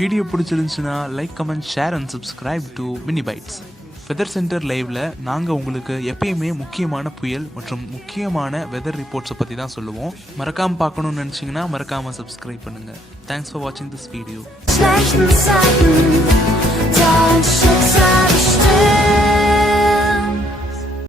Video பிடிச்சிருந்துச்சுன்னா like, comment, share and subscribe to mini bytes. Weather centre லைவ்ல நாங்கள் உங்களுக்கு எப்பயுமே முக்கியமான புயல் மற்றும் முக்கியமான வெதர் ரிப்போர்ட்ஸை பற்றி தான் சொல்லுவோம். மறக்காமல் பார்க்கணும்னு நினச்சிங்கன்னா மறக்காமல் சப்ஸ்கிரைப் பண்ணுங்கள். தேங்க்ஸ் ஃபார் வாட்சிங் திஸ் வீடியோ.